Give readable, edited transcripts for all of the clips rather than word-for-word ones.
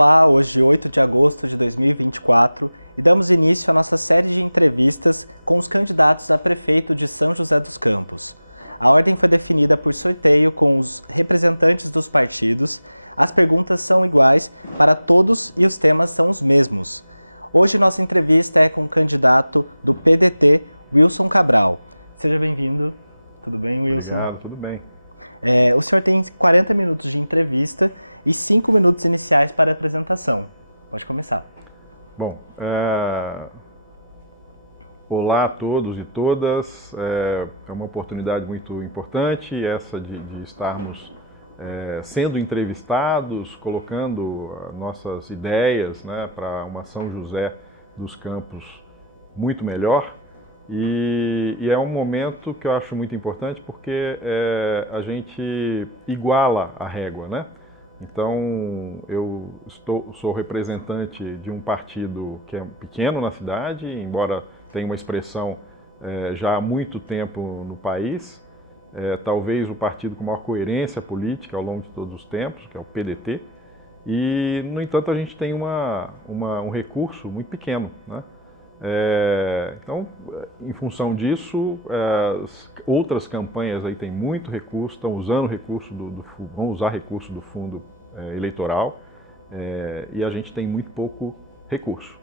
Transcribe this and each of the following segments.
Olá, hoje é 8 de agosto de 2024 e damos início à nossa série de entrevistas com os candidatos a prefeito de São José dos Campos. A ordem foi definida por sorteio com os representantes dos partidos. As perguntas são iguais para todos e os temas são os mesmos. Hoje nossa entrevista é com o candidato do PDT, Wilson Cabral. Seja bem-vindo. Tudo bem, Wilson? Obrigado, tudo bem. O senhor tem 40 minutos de entrevista e 5 minutos iniciais para a apresentação. Pode começar. Bom, olá a todos e todas. É uma oportunidade muito importante essa de estarmos sendo entrevistados, colocando nossas ideias, né, para uma São José dos Campos muito melhor. E é um momento que eu acho muito importante porque a gente iguala a régua, né? Então, eu sou representante de um partido que é pequeno na cidade, embora tenha uma expressão já há muito tempo no país, talvez o partido com maior coerência política ao longo de todos os tempos, que é o PDT, e, no entanto, a gente tem um recurso muito pequeno, né? Então, em função disso, outras campanhas aí têm muito recurso, estão usando recurso vão usar recurso do fundo eleitoral, e a gente tem muito pouco recurso.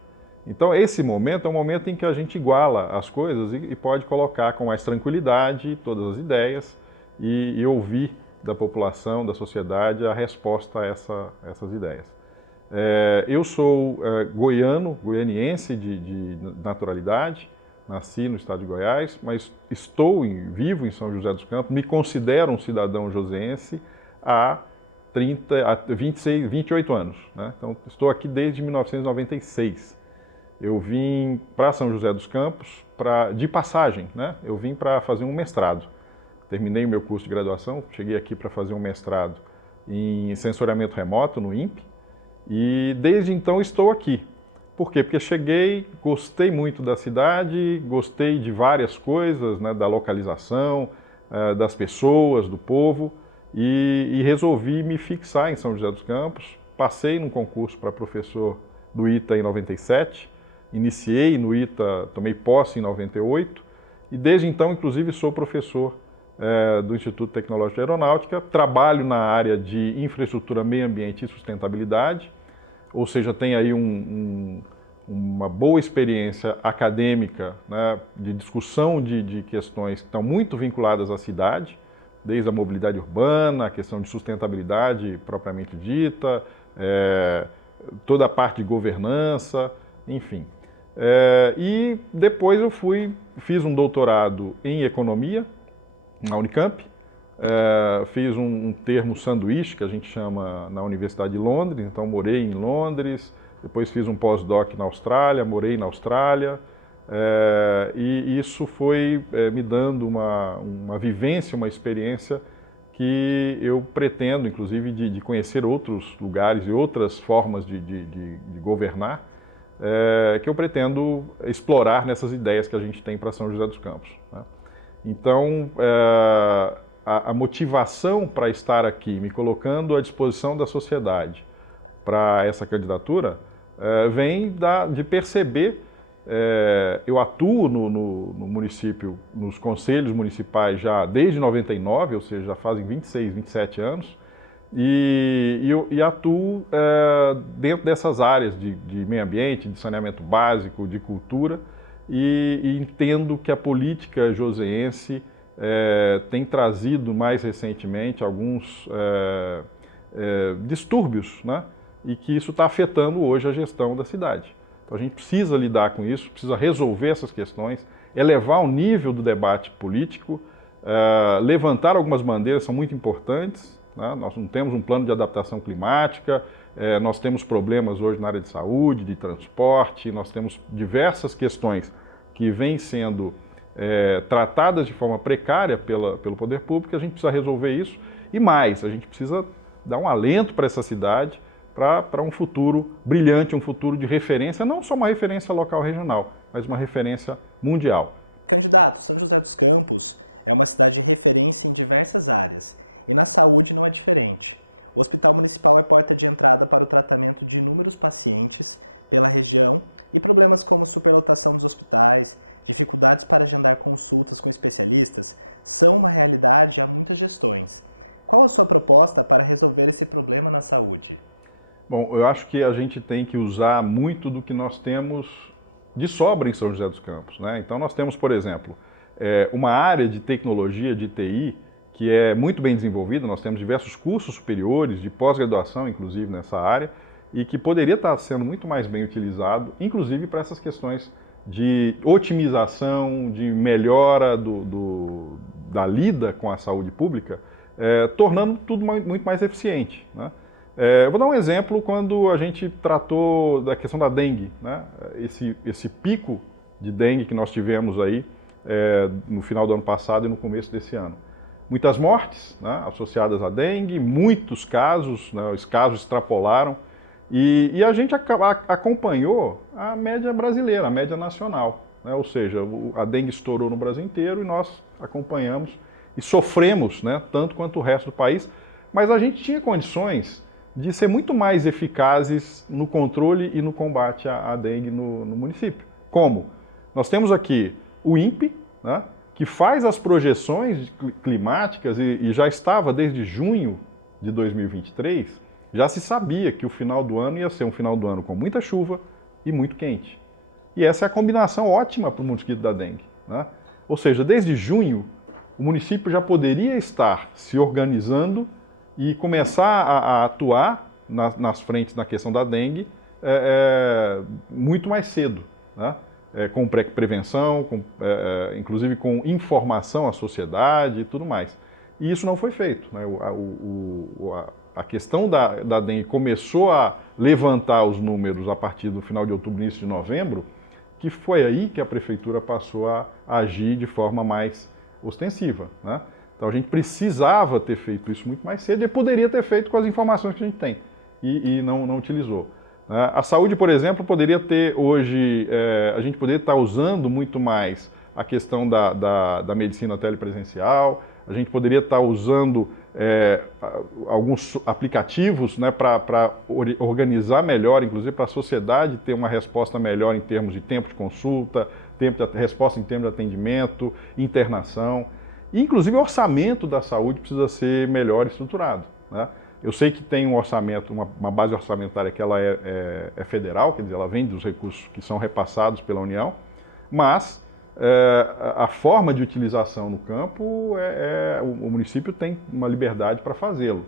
Então, esse momento é um momento em que a gente iguala as coisas e pode colocar com mais tranquilidade todas as ideias e ouvir da população, da sociedade, a resposta a essas ideias. Eu sou goianiense de naturalidade, nasci no estado de Goiás, mas vivo em São José dos Campos, me considero um cidadão joseense há 28 anos, né? Então, estou aqui desde 1996. Eu vim para São José dos Campos de passagem, né? Eu vim para fazer um mestrado. Terminei o meu curso de graduação, cheguei aqui para fazer um mestrado em sensoriamento remoto no INPE, e desde então estou aqui. Por quê? Porque cheguei, gostei muito da cidade, gostei de várias coisas, né, da localização, das pessoas, do povo, e resolvi me fixar em São José dos Campos. Passei num concurso para professor do ITA em 97, iniciei no ITA, tomei posse em 98, e desde então, inclusive, sou professor do Instituto Tecnológico de Aeronáutica, trabalho na área de infraestrutura, meio ambiente e sustentabilidade, ou seja, tem aí uma boa experiência acadêmica, né, de discussão de questões que estão muito vinculadas à cidade, desde a mobilidade urbana, a questão de sustentabilidade propriamente dita, toda a parte de governança, enfim. E depois eu fiz um doutorado em economia na Unicamp, fiz um termo sanduíche, que a gente chama na Universidade de Londres, então morei em Londres, depois fiz um pós-doc na Austrália, morei na Austrália, e isso foi me dando uma vivência, uma experiência que eu pretendo, inclusive, de conhecer outros lugares e outras formas de governar, que eu pretendo explorar nessas ideias que a gente tem para São José dos Campos, né? Então, a motivação para estar aqui, me colocando à disposição da sociedade para essa candidatura, vem de perceber, eu atuo no município, nos conselhos municipais já desde 99, ou seja, já fazem 26, 27 anos, e atuo dentro dessas áreas de meio ambiente, de saneamento básico, de cultura, e entendo que a política joseense tem trazido mais recentemente alguns distúrbios, né? E que isso está afetando hoje a gestão da cidade. Então a gente precisa lidar com isso, precisa resolver essas questões, elevar o nível do debate político, levantar algumas bandeiras são muito importantes, né? Nós não temos um plano de adaptação climática, nós temos problemas hoje na área de saúde, de transporte, nós temos diversas questões que vêm sendo tratadas de forma precária pelo poder público, a gente precisa resolver isso, e mais, a gente precisa dar um alento para essa cidade, para um futuro brilhante, um futuro de referência, não só uma referência local regional, mas uma referência mundial. Candidato, São José dos Campos é uma cidade de referência em diversas áreas, e na saúde não é diferente. O Hospital Municipal é porta de entrada para o tratamento de inúmeros pacientes pela região e problemas como superlotação dos hospitais, dificuldades para agendar consultas com especialistas, são uma realidade há muitas gestões. Qual a sua proposta para resolver esse problema na saúde? Bom, eu acho que a gente tem que usar muito do que nós temos de sobra em São José dos Campos, né? Então nós temos, por exemplo, uma área de tecnologia, de TI, que é muito bem desenvolvida, nós temos diversos cursos superiores, de pós-graduação, inclusive, nessa área, e que poderia estar sendo muito mais bem utilizado, inclusive para essas questões de otimização, de melhora da lida com a saúde pública, tornando tudo muito mais eficiente, né? Eu vou dar um exemplo quando a gente tratou da questão da dengue, né? Esse pico de dengue que nós tivemos aí no final do ano passado e no começo desse ano. Muitas mortes, né, associadas à dengue, muitos casos, né, os casos extrapolaram, e a gente acompanhou a média brasileira, a média nacional, né? Ou seja, a dengue estourou no Brasil inteiro e nós acompanhamos e sofremos, né, tanto quanto o resto do país, mas a gente tinha condições de ser muito mais eficazes no controle e no combate à dengue no município. Como? Nós temos aqui o INPE, né, que faz as projeções climáticas e já estava desde junho de 2023, já se sabia que o final do ano ia ser um final do ano com muita chuva e muito quente. E essa é a combinação ótima para o mosquito da dengue, né? Ou seja, desde junho, o município já poderia estar se organizando e começar a atuar nas frentes na questão da dengue muito mais cedo, né? Com prevenção, inclusive com informação à sociedade e tudo mais. E isso não foi feito, né? A questão da dengue começou a levantar os números a partir do final de outubro, início de novembro, que foi aí que a prefeitura passou a agir de forma mais ostensiva, né? Então a gente precisava ter feito isso muito mais cedo e poderia ter feito com as informações que a gente tem e não utilizou. A saúde, por exemplo, poderia ter hoje, a gente poderia estar usando muito mais a questão da medicina telepresencial, a gente poderia estar usando alguns aplicativos, né, para organizar melhor, inclusive para a sociedade ter uma resposta melhor em termos de tempo de consulta, resposta em termos de atendimento, internação. E, inclusive, o orçamento da saúde precisa ser melhor estruturado, né? Eu sei que tem um orçamento, uma base orçamentária que ela é federal, quer dizer, ela vem dos recursos que são repassados pela União, mas a forma de utilização no campo, o município tem uma liberdade para fazê-lo.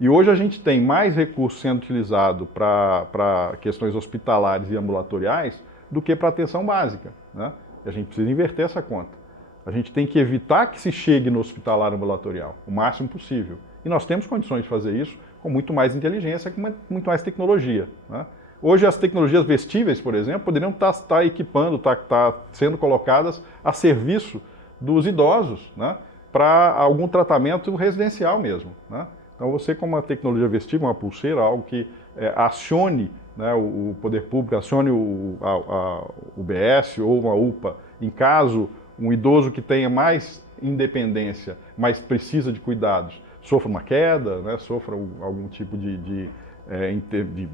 E hoje a gente tem mais recursos sendo utilizados para questões hospitalares e ambulatoriais do que para atenção básica, né? E a gente precisa inverter essa conta. A gente tem que evitar que se chegue no hospitalar ambulatorial, o máximo possível. E nós temos condições de fazer isso com muito mais inteligência, com muito mais tecnologia, né? Hoje as tecnologias vestíveis, por exemplo, poderiam estar equipando, estar sendo colocadas a serviço dos idosos, né, para algum tratamento residencial mesmo, né? Então você, com uma tecnologia vestível, uma pulseira, algo que acione, né, o poder público, acione o UBS ou uma UPA, em caso um idoso que tenha mais independência, mas precisa de cuidados, sofra uma queda, né, sofra algum tipo de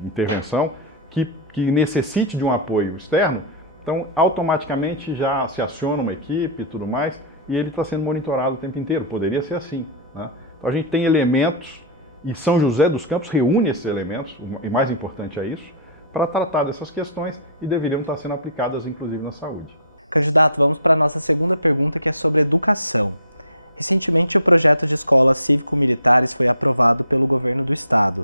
intervenção que necessite de um apoio externo, então automaticamente já se aciona uma equipe e tudo mais, e ele está sendo monitorado o tempo inteiro. Poderia ser assim, né? Então a gente tem elementos, e São José dos Campos reúne esses elementos, e mais importante é isso, para tratar dessas questões e deveriam estar sendo aplicadas inclusive na saúde. Vamos para a nossa segunda pergunta, que é sobre educação. Recentemente, o projeto de escolas cívico-militares foi aprovado pelo governo do estado.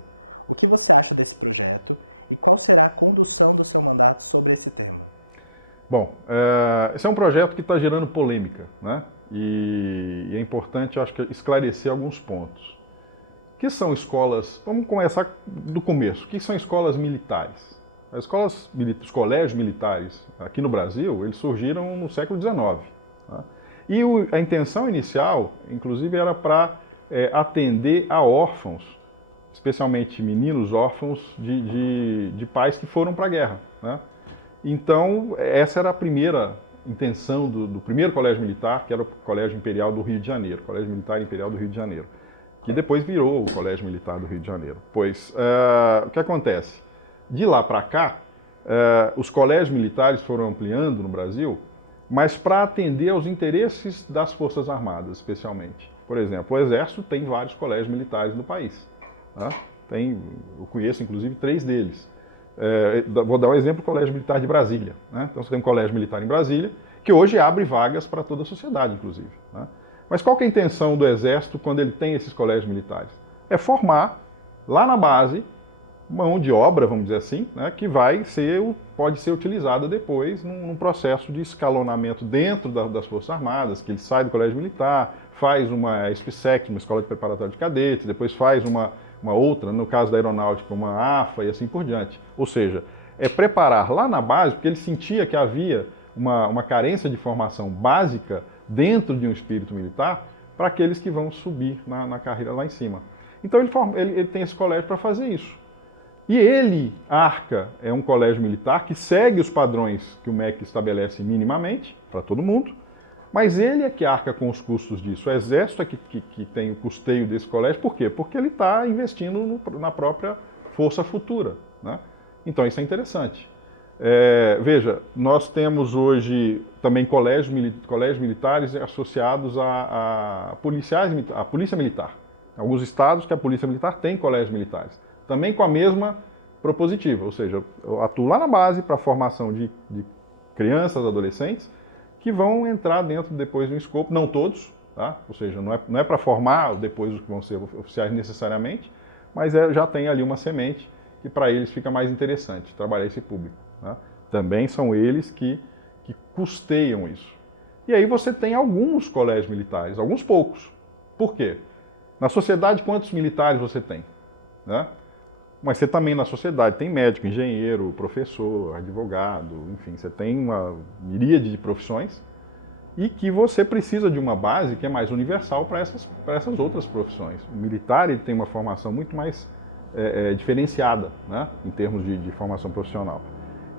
O que você acha desse projeto e qual será a condução do seu mandato sobre esse tema? Bom, esse é um projeto que está gerando polêmica, né? E é importante, eu acho que, esclarecer alguns pontos. O que são escolas? Vamos começar do começo. O que são escolas militares? Os colégios militares aqui no Brasil, eles surgiram no século XIX. Tá? E a intenção inicial, inclusive, era para atender a órfãos, especialmente meninos órfãos de pais que foram para a guerra, né? Então, essa era a primeira intenção do primeiro colégio militar, que era o Colégio Imperial do Rio de Janeiro, Colégio Militar Imperial do Rio de Janeiro. que depois virou o Colégio Militar do Rio de Janeiro. Pois, o que acontece? De lá para cá, os colégios militares foram ampliando no Brasil, mas para atender aos interesses das Forças Armadas, especialmente. Por exemplo, o Exército tem vários colégios militares no país. Tá? Eu conheço, inclusive, 3 deles. Vou dar um exemplo do Colégio Militar de Brasília. Né? Então, você tem um colégio militar em Brasília, que hoje abre vagas para toda a sociedade, inclusive. Né? Mas qual que é a intenção do Exército quando ele tem esses colégios militares? É formar, lá na base, mão de obra, vamos dizer assim, né, que pode ser utilizada depois num processo de escalonamento dentro das Forças Armadas, que ele sai do colégio militar, faz uma SPSEC, uma escola de preparatório de cadetes, depois faz uma outra, no caso da aeronáutica, uma AFA e assim por diante. Ou seja, é preparar lá na base, porque ele sentia que havia uma carência de formação básica dentro de um espírito militar para aqueles que vão subir na carreira lá em cima. Então ele tem esse colégio para fazer isso. E ele arca, é um colégio militar que segue os padrões que o MEC estabelece minimamente para todo mundo, mas ele é que arca com os custos disso. O Exército é que tem o custeio desse colégio. Por quê? Porque ele está investindo na própria força futura. Né? Então isso é interessante. Veja, nós temos hoje também colégios militares associados à Polícia Militar. Alguns estados que a Polícia Militar tem colégios militares. Também com a mesma propositiva, ou seja, eu atuo lá na base para a formação de crianças, adolescentes, que vão entrar dentro depois de um escopo, não todos, tá? Ou seja, não é para formar depois os que vão ser oficiais necessariamente, mas já tem ali uma semente que para eles fica mais interessante trabalhar esse público. Tá? Também são eles que custeiam isso. E aí você tem alguns colégios militares, alguns poucos. Por quê? Na sociedade, quantos militares você tem? Né? Mas você também na sociedade tem médico, engenheiro, professor, advogado, enfim, você tem uma miríade de profissões e que você precisa de uma base que é mais universal para essas outras profissões. O militar ele tem uma formação muito mais diferenciada, né, em termos de formação profissional.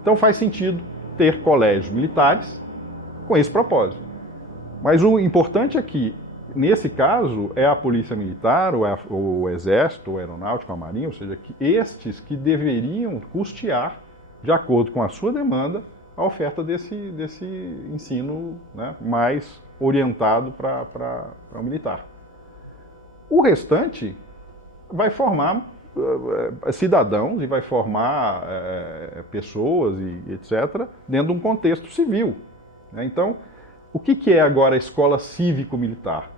Então faz sentido ter colégios militares com esse propósito. Mas o importante aqui, nesse caso, é a Polícia Militar, ou o Exército, ou a Aeronáutica, ou a Marinha, ou seja, estes que deveriam custear, de acordo com a sua demanda, a oferta desse ensino, né, mais orientado para o militar. O restante vai formar cidadãos e vai formar pessoas e etc., dentro de um contexto civil. Né? Então, o que é agora a escola cívico-militar?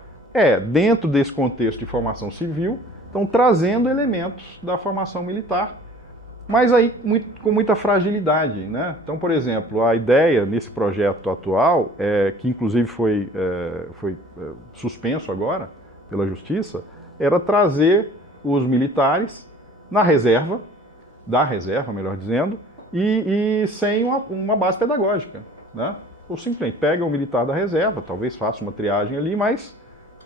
Dentro desse contexto de formação civil, estão trazendo elementos da formação militar, mas aí com muita fragilidade. Né? Então, por exemplo, a ideia nesse projeto atual, que inclusive foi suspenso agora pela Justiça, era trazer os militares da reserva, melhor dizendo, e sem uma base pedagógica. Né? Ou simplesmente pega o militar da reserva, talvez faça uma triagem ali, mas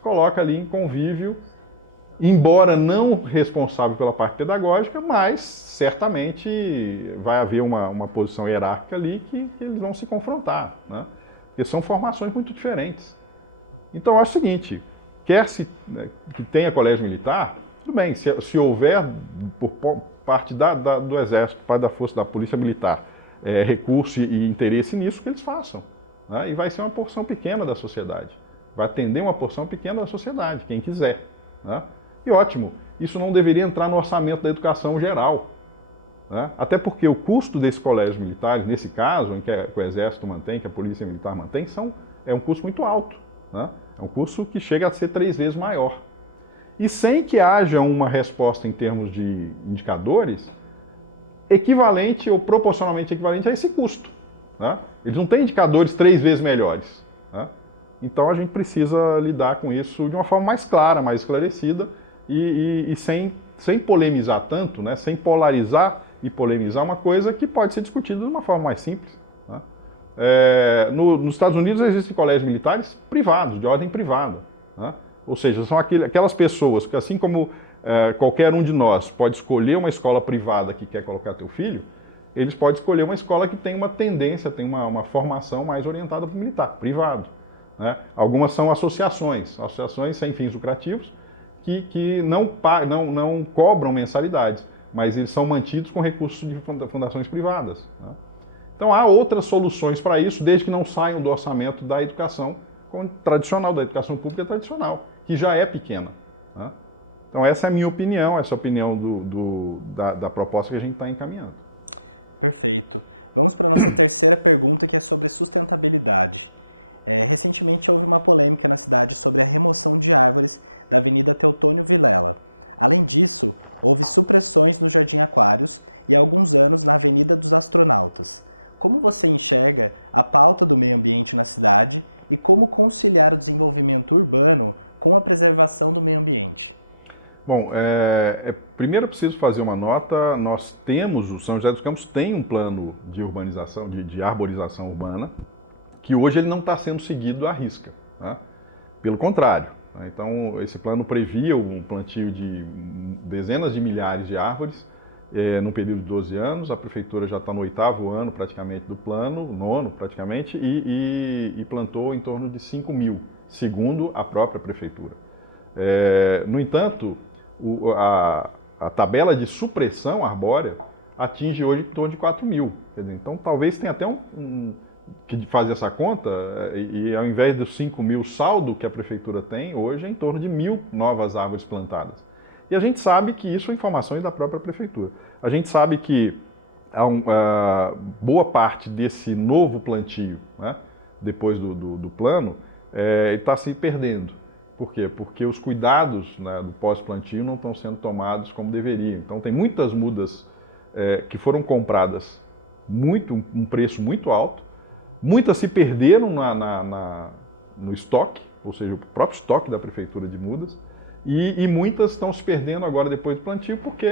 coloca ali em convívio, embora não responsável pela parte pedagógica, mas certamente vai haver uma posição hierárquica ali que eles vão se confrontar, né? Porque são formações muito diferentes. Então, eu acho o seguinte, que tenha colégio militar, tudo bem, se houver, por parte do Exército, parte da Força da Polícia Militar, recurso e interesse nisso, que eles façam. Né? E vai ser uma porção pequena da sociedade. Vai atender uma porção pequena da sociedade, quem quiser. Né? E ótimo, isso não deveria entrar no orçamento da educação geral. Né? Até porque o custo desses colégios militares, nesse caso, em que o Exército mantém, que a Polícia Militar mantém, é um custo muito alto. Né? É um custo que chega a ser 3 vezes maior. E sem que haja uma resposta em termos de indicadores equivalente ou proporcionalmente equivalente a esse custo. Né? Eles não têm indicadores 3 vezes melhores. Né? Então a gente precisa lidar com isso de uma forma mais clara, mais esclarecida e sem polemizar tanto, né? Sem polarizar e polemizar uma coisa que pode ser discutida de uma forma mais simples. Né? Nos Estados Unidos existem colégios militares privados, de ordem privada. Né? Ou seja, são aquelas pessoas que, assim como qualquer um de nós pode escolher uma escola privada que quer colocar teu filho, eles podem escolher uma escola que tem uma tendência, tem uma formação mais orientada para o militar, privado. Né? Algumas são associações sem fins lucrativos, que não cobram mensalidades, mas eles são mantidos com recursos de fundações privadas, né? Então há outras soluções para isso, desde que não saiam do orçamento da educação tradicional, da educação pública tradicional, que já é pequena, né? Então essa é a minha opinião, essa é a opinião da proposta que a gente está encaminhando. Perfeito. Vamos para a nossa terceira pergunta, que é sobre sustentabilidade. Recentemente houve uma polêmica na cidade sobre a remoção de árvores da Avenida Teotônio Vilela. Além disso, houve supressões no Jardim Aquários e há alguns anos na Avenida dos Astronautas. Como você enxerga a pauta do meio ambiente na cidade e como conciliar o desenvolvimento urbano com a preservação do meio ambiente? Bom, primeiro eu preciso fazer uma nota. Nós temos, o São José dos Campos tem um plano de urbanização, de arborização urbana, que hoje ele não está sendo seguido à risca, né? Pelo contrário, né? Então, esse plano previa um plantio de dezenas de milhares de árvores num período de 12 anos. A prefeitura já está no 8º ano praticamente do plano, 9º praticamente, e plantou em torno de 5 mil, segundo a própria prefeitura. No entanto, a tabela de supressão arbórea atinge hoje em torno de 4 mil. Quer dizer, então, talvez tenha até que fazer essa conta, e ao invés dos 5 mil saldo que a prefeitura tem, hoje é em torno de 1.000 novas árvores plantadas. E a gente sabe que isso é informações da própria prefeitura. A gente sabe que boa parte desse novo plantio, né, depois do plano, está se perdendo. Por quê? Porque os cuidados, né, do pós-plantio não estão sendo tomados como deveriam. Então tem muitas mudas que foram compradas um preço muito alto, muitas se perderam no estoque, ou seja, o próprio estoque da prefeitura de mudas, e muitas estão se perdendo agora depois do plantio porque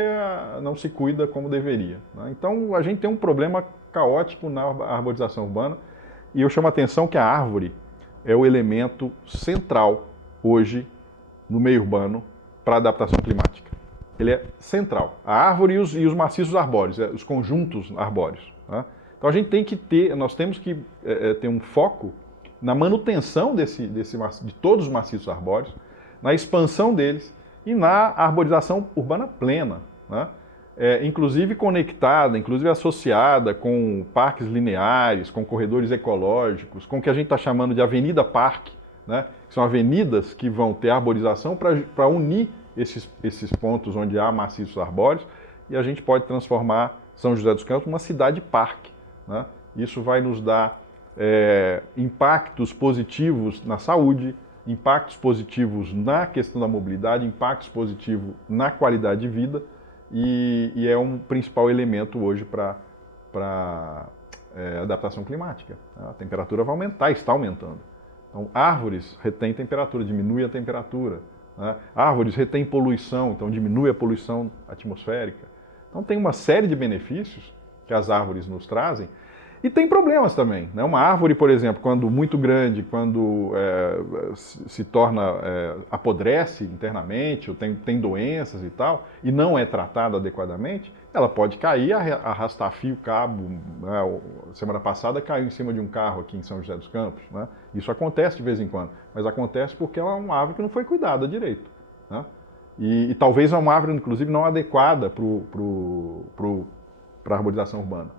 não se cuida como deveria, né? Então a gente tem um problema caótico na arborização urbana, e eu chamo a atenção que a árvore é o elemento central hoje no meio urbano para a adaptação climática. Ele é central. A árvore e os maciços arbóreos, os conjuntos arbóreos, né? Então nós temos que ter um foco na manutenção de todos os maciços arbóreos, na expansão deles e na arborização urbana plena, né? Inclusive conectada, inclusive associada com parques lineares, com corredores ecológicos, com o que a gente está chamando de avenida parque, né? São avenidas que vão ter arborização para unir esses pontos onde há maciços arbóreos, e a gente pode transformar São José dos Campos numa cidade-parque, né? Isso vai nos dar impactos positivos na saúde, impactos positivos na questão da mobilidade, impactos positivos na qualidade de vida, e é um principal elemento hoje para adaptação climática. A temperatura vai aumentar, está aumentando. Então, árvores retêm temperatura, diminui a temperatura, né? Árvores retêm poluição, então diminui a poluição atmosférica. Então tem uma série de benefícios que as árvores nos trazem, e tem problemas também, né? Uma árvore, por exemplo, quando muito grande, quando se torna, apodrece internamente, ou tem doenças e tal, e não é tratada adequadamente, ela pode cair, arrastar fio, cabo, né? Semana passada caiu em cima de um carro aqui em São José dos Campos, né? Isso acontece de vez em quando, mas acontece porque é uma árvore que não foi cuidada direito, né? E talvez é uma árvore, inclusive, não adequada para a arborização urbana.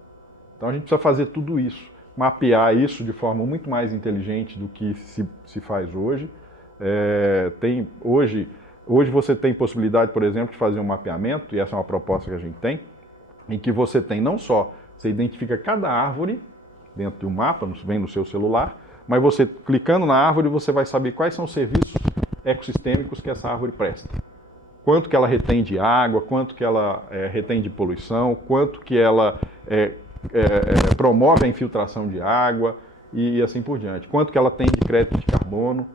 Então a gente precisa fazer tudo isso, mapear isso de forma muito mais inteligente do que se faz hoje. Hoje você tem possibilidade, por exemplo, de fazer um mapeamento, e essa é uma proposta que a gente tem, em que você tem não só, você identifica cada árvore dentro de um mapa, vem no seu celular, mas você, clicando na árvore, você vai saber quais são os serviços ecossistêmicos que essa árvore presta. Quanto que ela retém de água, quanto que ela retém de poluição, quanto que ela promove a infiltração de água e assim por diante. Quanto que ela tem de crédito de carbono.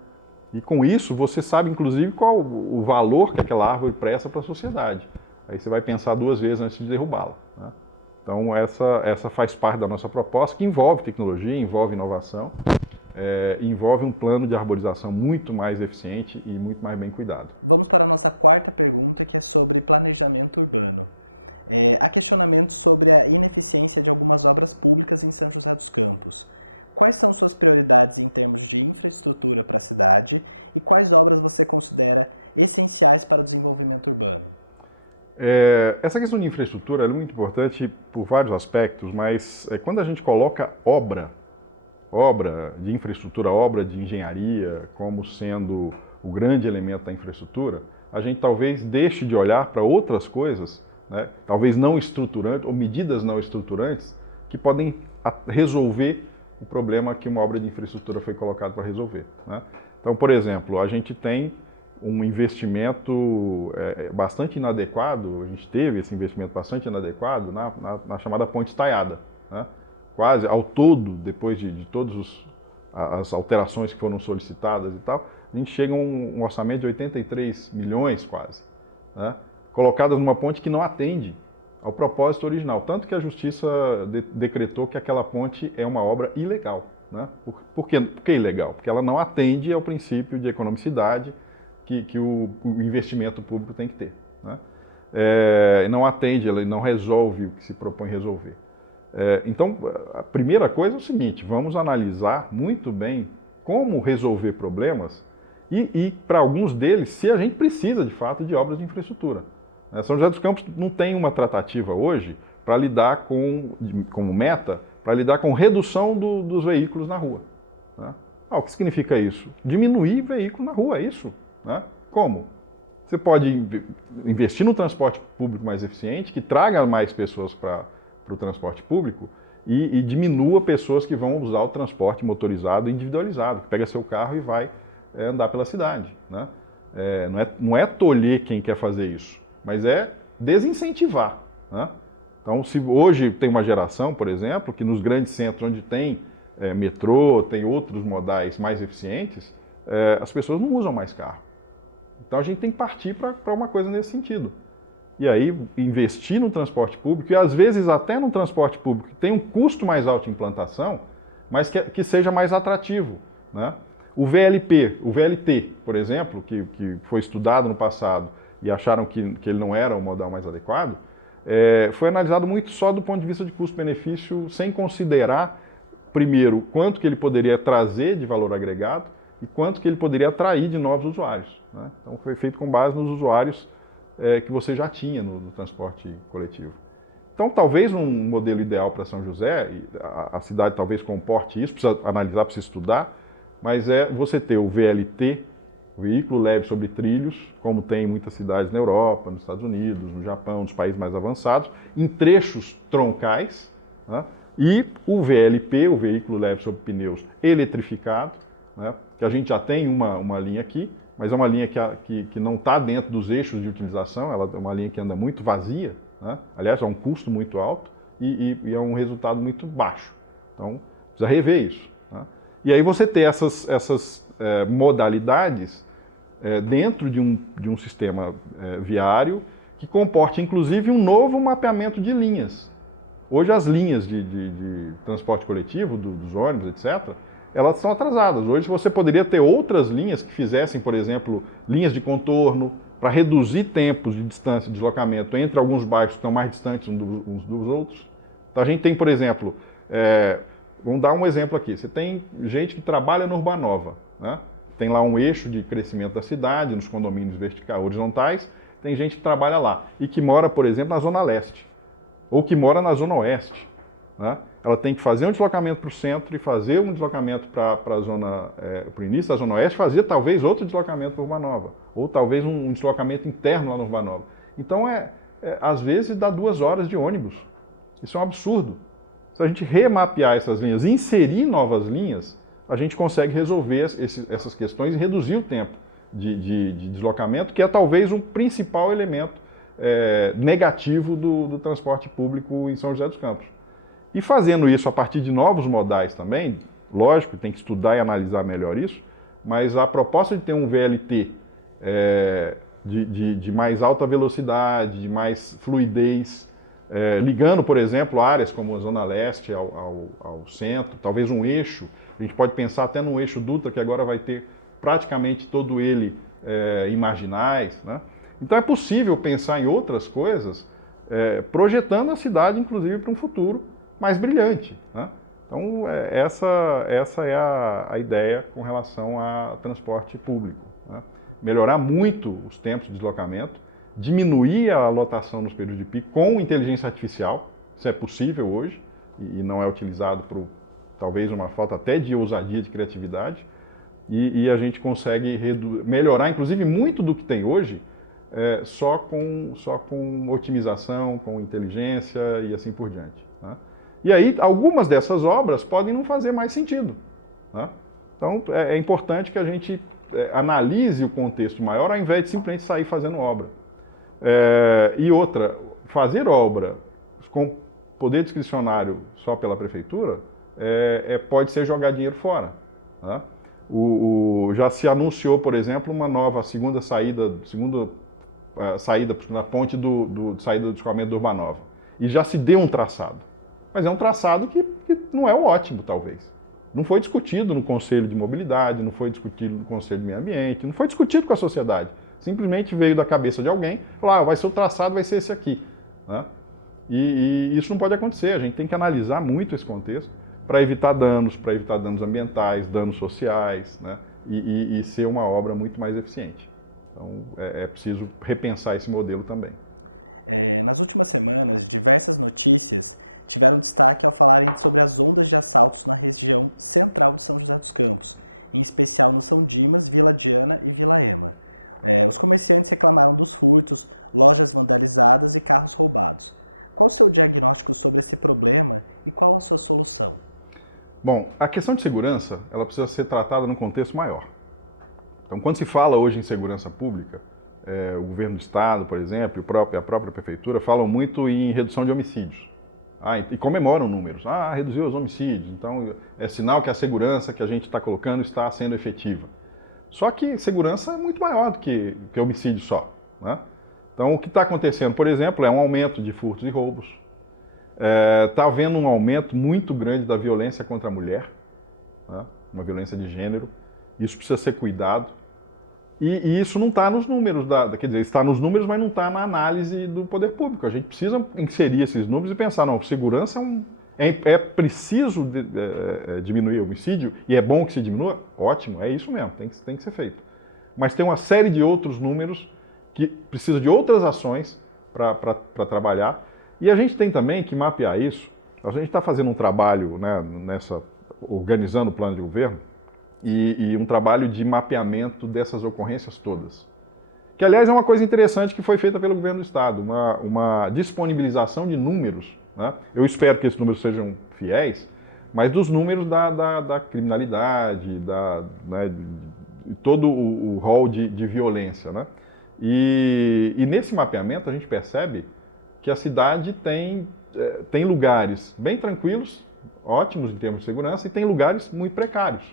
E com isso você sabe, inclusive, qual o valor que aquela árvore presta para a sociedade. Aí você vai pensar 2 vezes antes de derrubá-la, né? Então essa faz parte da nossa proposta, que envolve tecnologia, envolve inovação, envolve um plano de arborização muito mais eficiente e muito mais bem cuidado. Vamos para a nossa quarta pergunta, que é sobre planejamento urbano. Há questionamentos sobre a ineficiência de algumas obras públicas em São José dos Campos. Quais são suas prioridades em termos de infraestrutura para a cidade e quais obras você considera essenciais para o desenvolvimento urbano? Essa questão de infraestrutura é muito importante por vários aspectos, mas quando a gente coloca obra de infraestrutura, obra de engenharia, como sendo o grande elemento da infraestrutura, a gente talvez deixe de olhar para outras coisas, né, talvez não estruturantes, ou medidas não estruturantes, que podem resolver o problema que uma obra de infraestrutura foi colocada para resolver. Né? Então, por exemplo, a gente tem um investimento bastante inadequado, a gente teve esse investimento bastante inadequado na chamada Ponte Estaiada. Né? Quase ao todo, depois de todas as alterações que foram solicitadas e tal, a gente chega a um orçamento de 83 milhões quase, né? Colocadas numa ponte que não atende ao propósito original. Tanto que a Justiça decretou que aquela ponte é uma obra ilegal. Né? Por que ilegal? Porque ela não atende ao princípio de economicidade que o investimento público tem que ter. Né? Não atende, ela não resolve o que se propõe resolver. Então, a primeira coisa é o seguinte, vamos analisar muito bem como resolver problemas e para alguns deles, se a gente precisa, de fato, de obras de infraestrutura. São José dos Campos não tem uma tratativa hoje para lidar como meta, para lidar com redução dos veículos na rua. Né? O que significa isso? Diminuir veículo na rua, é isso. Né? Como? Você pode investir no transporte público mais eficiente, que traga mais pessoas para o transporte público e diminua pessoas que vão usar o transporte motorizado individualizado, que pega seu carro e vai andar pela cidade. Né? Não é tolher quem quer fazer isso, mas é desincentivar. Né? Então, se hoje tem uma geração, por exemplo, que nos grandes centros onde tem metrô, tem outros modais mais eficientes, as pessoas não usam mais carro. Então, a gente tem que partir para uma coisa nesse sentido. E aí, investir no transporte público, e às vezes até no transporte público que tem um custo mais alto de implantação, mas que seja mais atrativo. Né? O VLT, por exemplo, que foi estudado no passado e acharam que ele não era o modal mais adequado, foi analisado muito só do ponto de vista de custo-benefício, sem considerar, primeiro, quanto que ele poderia trazer de valor agregado e quanto que ele poderia atrair de novos usuários. Né? Então, foi feito com base nos usuários que você já tinha no transporte coletivo. Então, talvez um modelo ideal para São José, a cidade talvez comporte isso, precisa analisar, precisa estudar, mas você ter o VLT, o veículo leve sobre trilhos, como tem em muitas cidades na Europa, nos Estados Unidos, no Japão, nos países mais avançados, em trechos troncais, né? E o VLP, o veículo leve sobre pneus eletrificado, né? Que a gente já tem uma linha aqui, mas é uma linha que não está dentro dos eixos de utilização, ela é uma linha que anda muito vazia, né? Aliás, é um custo muito alto e é um resultado muito baixo. Então, precisa rever isso. Né? E aí você ter essas modalidades dentro de um sistema viário que comporte, inclusive, um novo mapeamento de linhas. Hoje, as linhas de transporte coletivo, dos ônibus, etc., elas são atrasadas. Hoje você poderia ter outras linhas que fizessem, por exemplo, linhas de contorno, para reduzir tempos de distância de deslocamento entre alguns bairros que estão mais distantes uns dos outros. Então a gente tem, por exemplo, vamos dar um exemplo aqui, você tem gente que trabalha no Urbanova, né? Tem lá um eixo de crescimento da cidade, nos condomínios horizontais, tem gente que trabalha lá e que mora, por exemplo, na Zona Leste, ou que mora na Zona Oeste. Né? Ela tem que fazer um deslocamento para o centro e fazer um deslocamento para o início da Zona Oeste, fazer talvez outro deslocamento para Urbanova, ou talvez um deslocamento interno lá no Urbanova. Então, às vezes, dá 2 horas de ônibus. Isso é um absurdo. Se a gente remapear essas linhas e inserir novas linhas, a gente consegue resolver essas questões e reduzir o tempo de deslocamento, que é talvez um principal elemento negativo do transporte público em São José dos Campos. E fazendo isso a partir de novos modais também, lógico, tem que estudar e analisar melhor isso, mas a proposta de ter um VLT de mais alta velocidade, de mais fluidez, ligando, por exemplo, áreas como a Zona Leste ao centro, talvez um eixo, a gente pode pensar até num eixo Dutra, que agora vai ter praticamente todo ele em marginais. Né? Então é possível pensar em outras coisas, projetando a cidade, inclusive, para um futuro mais brilhante. Né? Então, essa é a ideia com relação a transporte público. Né? melhorar muito os tempos de deslocamento, diminuir a lotação nos períodos de pico com inteligência artificial. Isso é possível hoje e não é utilizado por talvez uma falta até de ousadia, de criatividade. E a gente consegue melhorar, inclusive, muito do que tem hoje só com otimização, com inteligência e assim por diante. Né? E aí, algumas dessas obras podem não fazer mais sentido. Né? Então, é importante que a gente analise o contexto maior ao invés de simplesmente sair fazendo obra. E outra, fazer obra com poder discricionário só pela prefeitura pode ser jogar dinheiro fora. Né? Já se anunciou, por exemplo, uma nova segunda saída na ponte de saída do escoamento do Urbanova. E já se deu um traçado. Mas é um traçado que não é o ótimo, talvez. Não foi discutido no Conselho de Mobilidade, não foi discutido no Conselho de Meio Ambiente, não foi discutido com a sociedade. Simplesmente veio da cabeça de alguém, falou, vai ser o traçado, vai ser esse aqui. Né? E isso não pode acontecer, a gente tem que analisar muito esse contexto para evitar danos ambientais, danos sociais, né? E ser uma obra muito mais eficiente. Então, é preciso repensar esse modelo também. Nas últimas semanas, diversas notícias tiveram destaque ao falarem sobre as ondas de assaltos na região central de São José dos Campos, em especial no São Dimas, Vila Diana e Vila Ema. Os comerciantes reclamaram dos furtos, lojas vandalizadas e carros roubados. Qual o seu diagnóstico sobre esse problema e qual a sua solução? Bom, a questão de segurança, ela precisa ser tratada num contexto maior. Então, quando se fala hoje em segurança pública, o governo do estado, por exemplo, a própria prefeitura, falam muito em redução de homicídios. E comemoram números. Reduziu os homicídios, então é sinal que a segurança que a gente está colocando está sendo efetiva. Só que segurança é muito maior do que homicídio só. Né? Então, o que está acontecendo, por exemplo, é um aumento de furtos e roubos. Está havendo um aumento muito grande da violência contra a mulher, né? Uma violência de gênero. Isso precisa ser cuidado. E isso não está nos números, quer dizer, está nos números, mas não está na análise do poder público. A gente precisa inserir esses números e pensar, não, segurança é preciso diminuir o homicídio, e é bom que se diminua? Ótimo, é isso mesmo, tem que ser feito. Mas tem uma série de outros números que precisa de outras ações para trabalhar, e a gente tem também que mapear isso. A gente está fazendo um trabalho, né, organizando o plano de governo, e um trabalho de mapeamento dessas ocorrências todas. Que, aliás, é uma coisa interessante que foi feita pelo governo do estado, uma disponibilização de números. Né? Eu espero que esses números sejam fiéis, mas dos números da criminalidade, de todo o rol de violência. Né? E nesse mapeamento a gente percebe que a cidade tem lugares bem tranquilos, ótimos em termos de segurança, e tem lugares muito precários.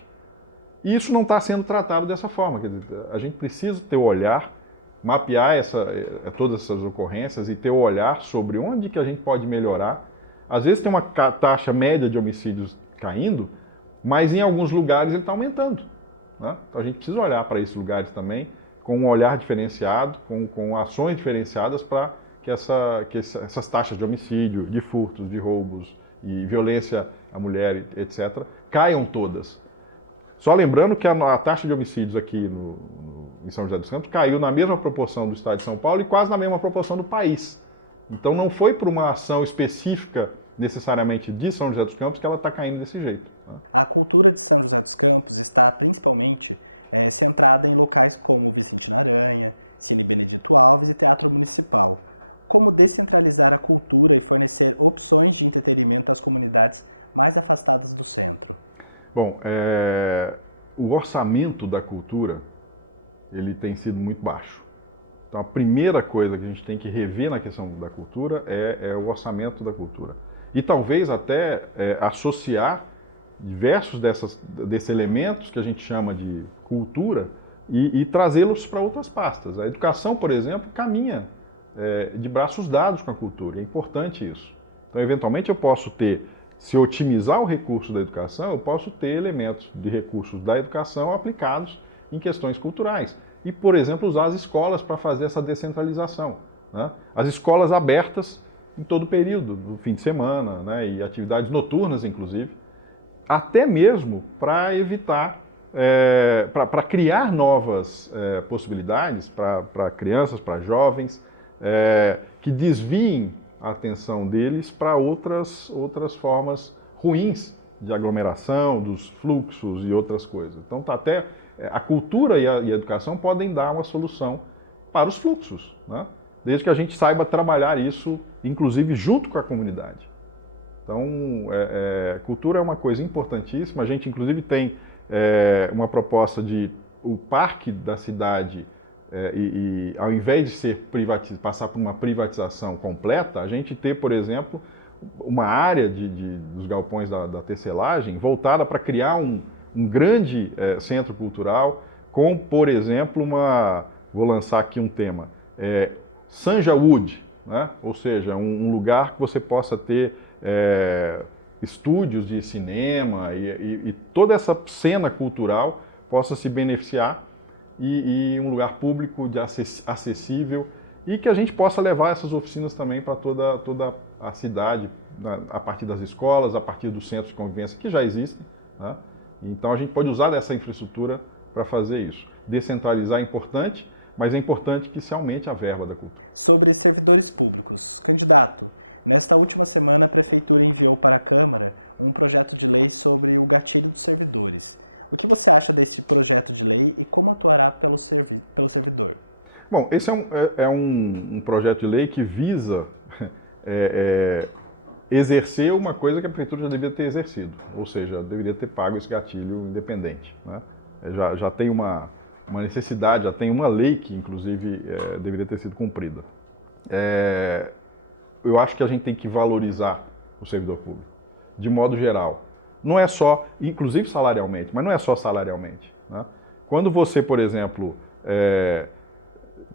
E isso não está sendo tratado dessa forma. Quer dizer, a gente precisa ter o olhar, mapear todas essas ocorrências e ter o olhar sobre onde que a gente pode melhorar. Às vezes tem uma taxa média de homicídios caindo, mas em alguns lugares ele está aumentando. Né? Então a gente precisa olhar para esses lugares também com um olhar diferenciado, com ações diferenciadas para que essas taxas de homicídio, de furtos, de roubos e violência à mulher, etc., caiam todas. Só lembrando que a taxa de homicídios aqui em São José dos Campos caiu na mesma proporção do estado de São Paulo e quase na mesma proporção do país. Então não foi por uma ação específica necessariamente de São José dos Campos que ela está caindo desse jeito. Né? A cultura de São José dos Campos está principalmente centrada em locais como Vicente Aranha, Cine Benedito Alves e Teatro Municipal. Como descentralizar a cultura e fornecer opções de entretenimento às comunidades mais afastadas do centro? Bom, o orçamento da cultura, ele tem sido muito baixo. Então, a primeira coisa que a gente tem que rever na questão da cultura é o orçamento da cultura. E talvez até associar diversos desses elementos que a gente chama de cultura e trazê-los para outras pastas. A educação, por exemplo, caminha de braços dados com a cultura. É importante isso. Então, eventualmente, eu posso ter, se otimizar o recurso da educação, eu posso ter elementos de recursos da educação aplicados em questões culturais. E, por exemplo, usar as escolas para fazer essa descentralização. Né? As escolas abertas em todo o período, no fim de semana, né? E atividades noturnas, inclusive, até mesmo para evitar para criar novas possibilidades para crianças, para jovens, que desviem a atenção deles para outras formas ruins de aglomeração, dos fluxos e outras coisas. Então, até a cultura e a educação podem dar uma solução para os fluxos, né? Desde que a gente saiba trabalhar isso, inclusive junto com a comunidade. Então, cultura é uma coisa importantíssima. A gente, inclusive, tem uma proposta de o parque da cidade, ao invés de ser passar por uma privatização completa, a gente ter, por exemplo, uma área dos galpões da tecelagem voltada para criar um grande centro cultural com, por exemplo, vou lançar aqui um tema, Sanja Wood, né? Ou seja, um lugar que você possa ter estúdios de cinema e toda essa cena cultural possa se beneficiar e um lugar público acessível e que a gente possa levar essas oficinas também para toda a cidade, a partir das escolas, a partir dos centros de convivência que já existem, né? Então a gente pode usar dessa infraestrutura para fazer isso. Descentralizar é importante, mas é importante que se aumente a verba da cultura. Sobre servidores públicos, candidato, nessa última semana a Prefeitura enviou para a Câmara um projeto de lei sobre o gatilho dos servidores. O que você acha desse projeto de lei e como atuará pelo servidor? Bom, esse é um projeto de lei que visa exercer uma coisa que a Prefeitura já deveria ter exercido, ou seja, deveria ter pago esse gatilho independente, né? Já tem uma necessidade, já tem uma lei que, inclusive, deveria ter sido cumprida. Eu acho que a gente tem que valorizar o servidor público, de modo geral. Não é só, inclusive salarialmente, mas não é só salarialmente, né? Quando você, por exemplo,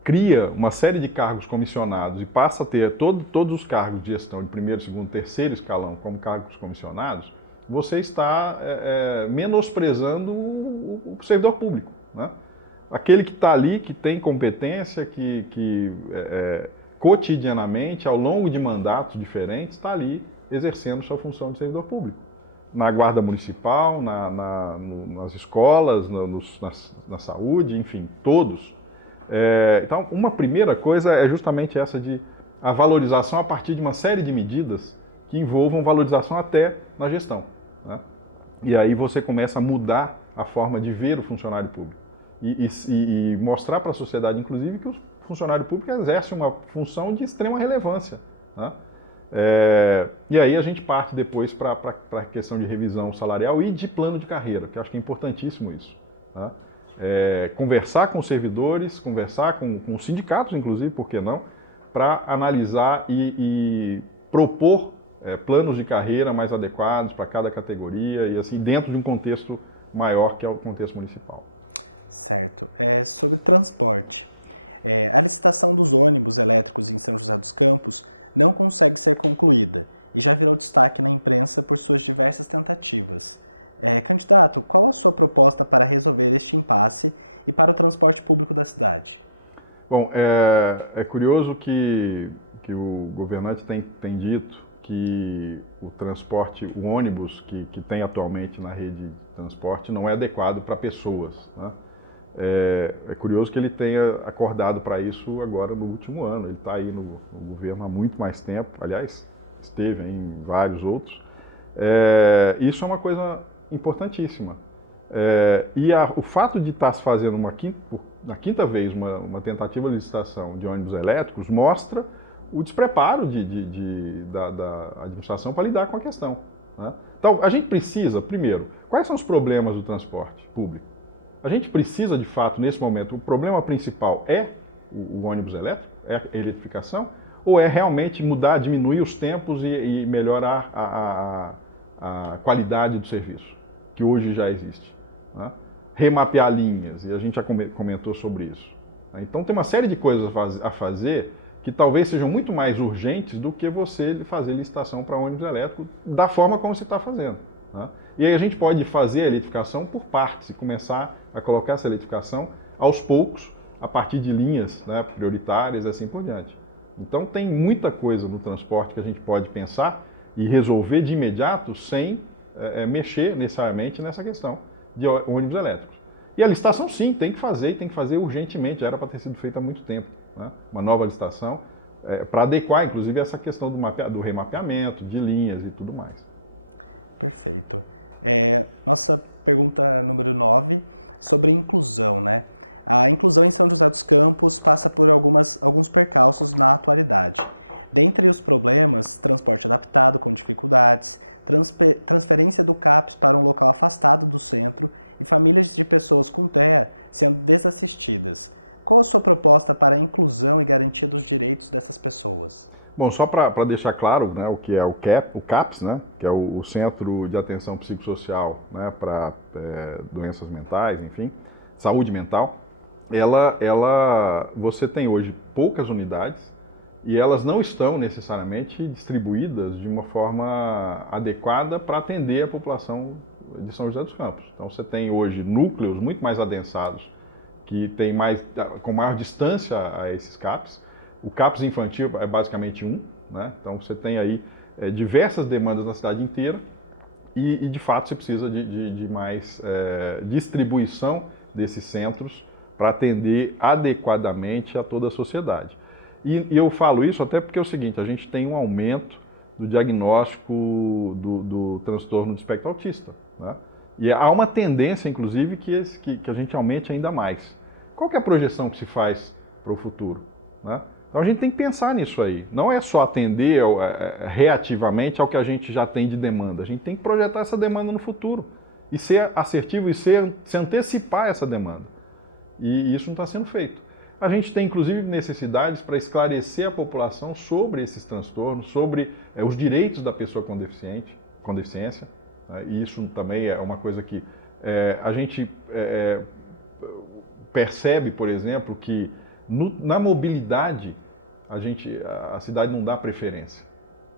cria uma série de cargos comissionados e passa a ter todos os cargos de gestão de primeiro, segundo, terceiro escalão como cargos comissionados, você está menosprezando o servidor público, né? Aquele que está ali, que tem competência, que cotidianamente, ao longo de mandatos diferentes, está ali exercendo sua função de servidor público. Na guarda municipal, nas escolas, na saúde, enfim, todos. Então, uma primeira coisa é justamente essa a valorização a partir de uma série de medidas que envolvam valorização até na gestão, né? E aí você começa a mudar a forma de ver o funcionário público e mostrar para a sociedade, inclusive, que o funcionário público exerce uma função de extrema relevância, né? E aí a gente parte depois para a questão de revisão salarial e de plano de carreira, que eu acho que é importantíssimo isso, né? Conversar com os servidores, conversar com os sindicatos, inclusive, por que não, para analisar e propor planos de carreira mais adequados para cada categoria e assim dentro de um contexto maior que é o contexto municipal. Certo. Sobre transporte, a licitação dos ônibus elétricos em São José dos Campos não consegue ser concluída e já deu destaque na imprensa por suas diversas tentativas. Candidato, qual a sua proposta para resolver este impasse e para o transporte público da cidade? Bom, é curioso que o governante tem dito que o transporte, o ônibus que tem atualmente na rede de transporte não é adequado para pessoas, né? É curioso que ele tenha acordado para isso agora no último ano. Ele está aí no governo há muito mais tempo, aliás, esteve em vários outros. Isso é uma coisa importantíssima. O fato de estar se fazendo na quinta vez uma tentativa de licitação de ônibus elétricos mostra o despreparo da administração para lidar com a questão, né? Então, a gente precisa, primeiro, quais são os problemas do transporte público? A gente precisa, de fato, nesse momento, o problema principal é o ônibus elétrico, é a eletrificação, ou é realmente mudar, diminuir os tempos e melhorar a qualidade do serviço, que hoje já existe, né? Remapear linhas, e a gente já comentou sobre isso. Então tem uma série de coisas a fazer que talvez sejam muito mais urgentes do que você fazer licitação para ônibus elétrico da forma como você está fazendo, né? E aí a gente pode fazer a eletrificação por partes e começar a colocar essa eletrificação aos poucos, a partir de linhas, né, prioritárias e assim por diante. Então tem muita coisa no transporte que a gente pode pensar e resolver de imediato sem mexer necessariamente nessa questão de ônibus elétricos. E a licitação, sim, tem que fazer, e tem que fazer urgentemente, já era para ter sido feita há muito tempo, né? Uma nova licitação, para adequar, inclusive, essa questão do remapeamento, de linhas e tudo mais. Perfeito. Nossa pergunta número 9, sobre inclusão, né? A inclusão em São José dos Campos passa por alguns percalços na atualidade. Dentre os problemas, transporte adaptado com dificuldades, transferência do CAPS para um local afastado do centro e famílias de pessoas com TEA sendo desassistidas. Qual a sua proposta para a inclusão e garantia dos direitos dessas pessoas? Bom, só para deixar claro, né, o que é o CAPS, né, que é o Centro de Atenção Psicossocial, né, para doenças mentais, enfim, saúde mental, você tem hoje poucas unidades e elas não estão necessariamente distribuídas de uma forma adequada para atender a população de São José dos Campos. Então você tem hoje núcleos muito mais adensados, que tem com maior distância a esses CAPs. O CAPS infantil é basicamente um, né? Então você tem aí diversas demandas na cidade inteira e de fato você precisa de mais distribuição desses centros para atender adequadamente a toda a sociedade. E eu falo isso até porque é o seguinte, a gente tem um aumento do diagnóstico do transtorno do espectro autista, né? E há uma tendência, inclusive, que a gente aumente ainda mais. Qual que é a projeção que se faz para o futuro, né? Então a gente tem que pensar nisso aí. Não é só atender reativamente ao que a gente já tem de demanda. A gente tem que projetar essa demanda no futuro e ser assertivo e se antecipar essa demanda. E isso não está sendo feito. A gente tem, inclusive, necessidades para esclarecer a população sobre esses transtornos, sobre os direitos da pessoa com deficiência. E isso também é uma coisa que a gente percebe, por exemplo, que na mobilidade a cidade não dá preferência,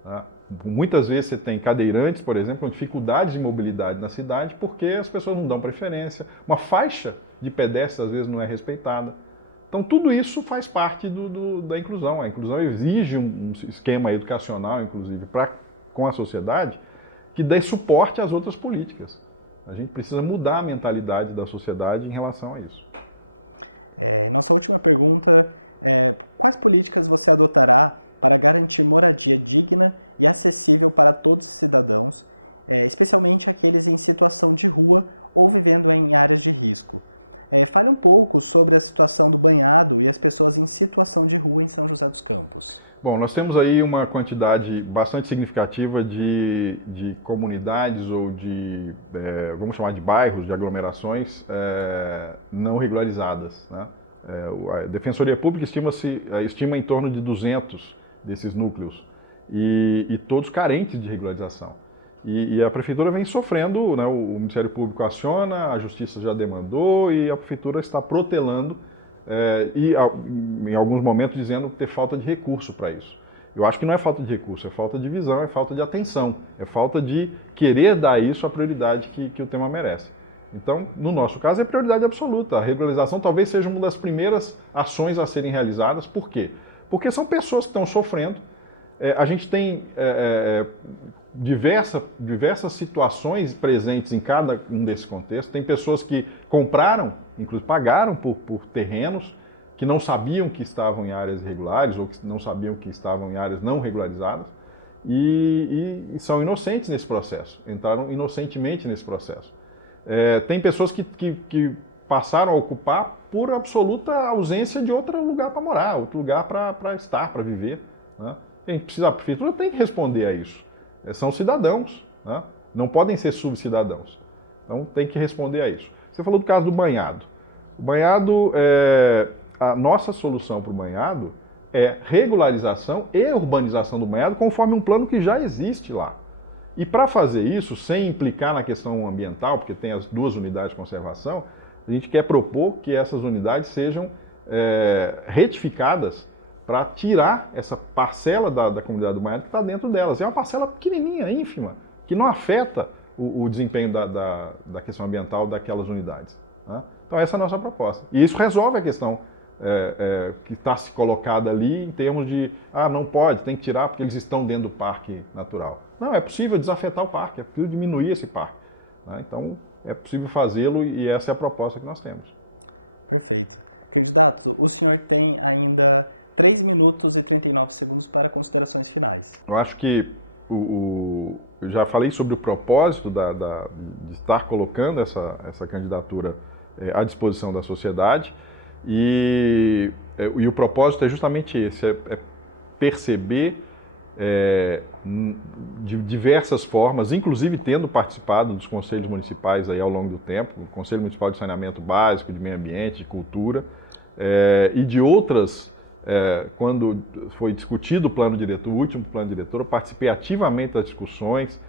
tá? Muitas vezes você tem cadeirantes, por exemplo, com dificuldades de mobilidade na cidade porque as pessoas não dão preferência. Uma faixa de pedestres às vezes não é respeitada. Então tudo isso faz parte da inclusão. A inclusão exige um esquema educacional, inclusive, com a sociedade, que dê suporte às outras políticas. A gente precisa mudar a mentalidade da sociedade em relação a isso. Nossa última pergunta quais políticas você adotará para garantir moradia digna e acessível para todos os cidadãos, especialmente aqueles em situação de rua ou vivendo em áreas de risco? Fale um pouco sobre a situação do banhado e as pessoas em situação de rua em São José dos Campos. Bom, nós temos aí uma quantidade bastante significativa de comunidades ou vamos chamar de bairros, de aglomerações não regularizadas, né? A Defensoria Pública estima em torno de 200 desses núcleos e todos carentes de regularização. E a Prefeitura vem sofrendo, né, o Ministério Público aciona, a Justiça já demandou e a Prefeitura está protelando e em alguns momentos dizendo ter falta de recurso para isso. Eu acho que não é falta de recurso, é falta de visão, é falta de atenção, é falta de querer dar isso a prioridade que o tema merece. Então, no nosso caso, é prioridade absoluta. A regularização talvez seja uma das primeiras ações a serem realizadas. Por quê? Porque são pessoas que estão sofrendo. A gente tem diversas situações presentes em cada um desses contextos. Tem pessoas que compraram, inclusive pagaram por terrenos, que não sabiam que estavam em áreas irregulares ou que não sabiam que estavam em áreas não regularizadas e são inocentes nesse processo, entraram inocentemente nesse processo. Tem pessoas que passaram a ocupar por absoluta ausência de outro lugar para morar, outro lugar para estar, para viver, né? A Prefeitura tem que responder a isso. São cidadãos, né? Não podem ser subcidadãos. Então tem que responder a isso. Você falou do caso do banhado. O banhado, a nossa solução para o banhado é regularização e urbanização do banhado conforme um plano que já existe lá. E para fazer isso, sem implicar na questão ambiental, porque tem as 2 unidades de conservação, a gente quer propor que essas unidades sejam retificadas para tirar essa parcela da comunidade do banhado que está dentro delas. É uma parcela pequenininha, ínfima, que não afeta o desempenho da questão ambiental daquelas unidades, né? Então essa é a nossa proposta. E isso resolve a questão que está se colocada ali em termos de, não pode, tem que tirar porque eles estão dentro do parque natural. Não, é possível desafetar o parque, é possível diminuir esse parque, né? Então é possível fazê-lo e essa é a proposta que nós temos. Perfeito. Candidato, o senhor tem ainda 3 minutos e 39 segundos para considerações finais. Eu acho que eu já falei sobre o propósito de estar colocando essa candidatura à disposição da sociedade e o propósito é justamente esse, é perceber de diversas formas, inclusive tendo participado dos conselhos municipais aí ao longo do tempo, o Conselho Municipal de Saneamento Básico, de Meio Ambiente, de Cultura, e de outras, quando foi discutido o plano diretor, o último plano diretor, eu participei ativamente das discussões,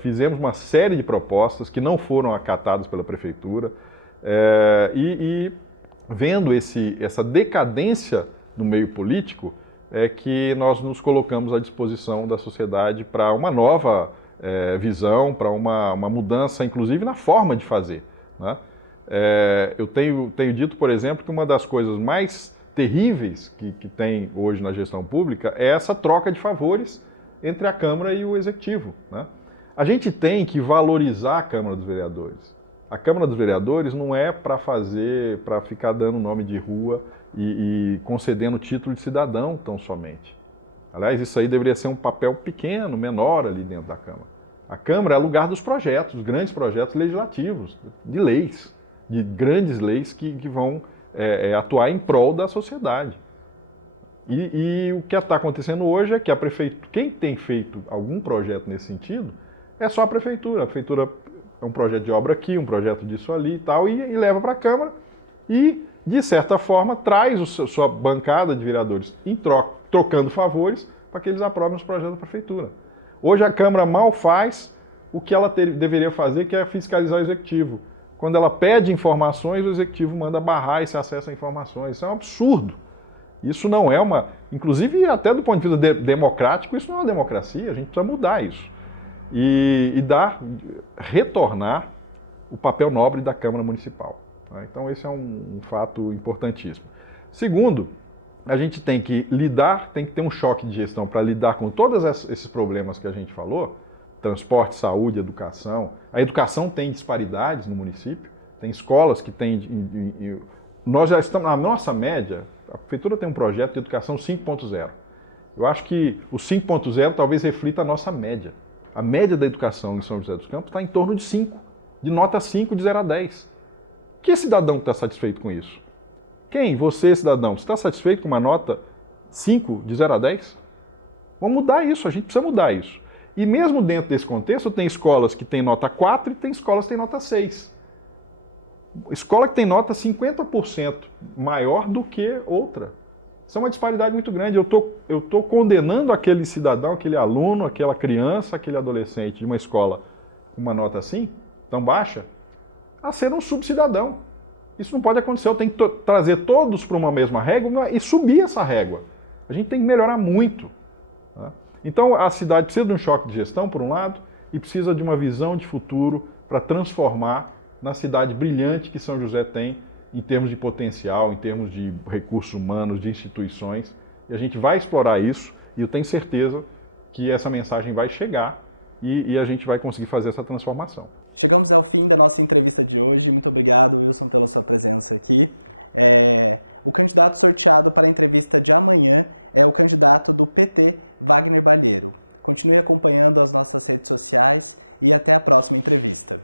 fizemos uma série de propostas que não foram acatadas pela Prefeitura, e vendo essa decadência no meio político, é que nós nos colocamos à disposição da sociedade para uma nova visão, para uma mudança, inclusive, na forma de fazer, né? Eu tenho dito, por exemplo, que uma das coisas mais terríveis que tem hoje na gestão pública é essa troca de favores entre a Câmara e o Executivo, né? A gente tem que valorizar a Câmara dos Vereadores. A Câmara dos Vereadores não é para ficar dando nome de rua e concedendo título de cidadão tão somente. Aliás, isso aí deveria ser um papel pequeno, menor ali dentro da Câmara. A Câmara é lugar dos projetos, grandes projetos legislativos, de leis, de grandes leis que vão atuar em prol da sociedade. E o que está acontecendo hoje é que a Prefeitura, quem tem feito algum projeto nesse sentido, é só a Prefeitura. A Prefeitura é um projeto de obra aqui, um projeto disso ali e tal, e leva para a Câmara e, de certa forma, traz sua bancada de vereadores trocando favores para que eles aprovem os projetos da Prefeitura. Hoje a Câmara mal faz o que ela deveria fazer, que é fiscalizar o Executivo. Quando ela pede informações, o Executivo manda barrar esse acesso a informações. Isso é um absurdo. Isso não é uma... Inclusive, até do ponto de vista democrático, isso não é uma democracia. A gente precisa mudar isso. E retornar o papel nobre da Câmara Municipal. Então, esse é um fato importantíssimo. Segundo, a gente tem que ter um choque de gestão para lidar com todos esses problemas que a gente falou, transporte, saúde, educação. A educação tem disparidades no município, tem escolas que têm... Nós já estamos, na nossa média, a Prefeitura tem um projeto de educação 5.0. Eu acho que o 5.0 talvez reflita a nossa média. A média da educação em São José dos Campos está em torno de 5, de nota 5, de 0 a 10. Que cidadão está satisfeito com isso? Quem? Você, cidadão, está satisfeito com uma nota 5, de 0 a 10? Vamos mudar isso, a gente precisa mudar isso. E mesmo dentro desse contexto, tem escolas que têm nota 4 e tem escolas que têm nota 6. Escola que tem nota 50% maior do que outra. Isso é uma disparidade muito grande. Eu tô condenando aquele cidadão, aquele aluno, aquela criança, aquele adolescente de uma escola com uma nota assim, tão baixa, a ser um subcidadão. Isso não pode acontecer. Eu tenho que trazer todos para uma mesma régua e subir essa régua. A gente tem que melhorar muito. Tá? Então, a cidade precisa de um choque de gestão, por um lado, e precisa de uma visão de futuro para transformar na cidade brilhante que São José tem em termos de potencial, em termos de recursos humanos, de instituições. E a gente vai explorar isso e eu tenho certeza que essa mensagem vai chegar e a gente vai conseguir fazer essa transformação. Chegamos ao fim da nossa entrevista de hoje. Muito obrigado, Wilson, pela sua presença aqui. O candidato sorteado para a entrevista de amanhã é o candidato do PT, Wagner Barreiro. Continue acompanhando as nossas redes sociais e até a próxima entrevista.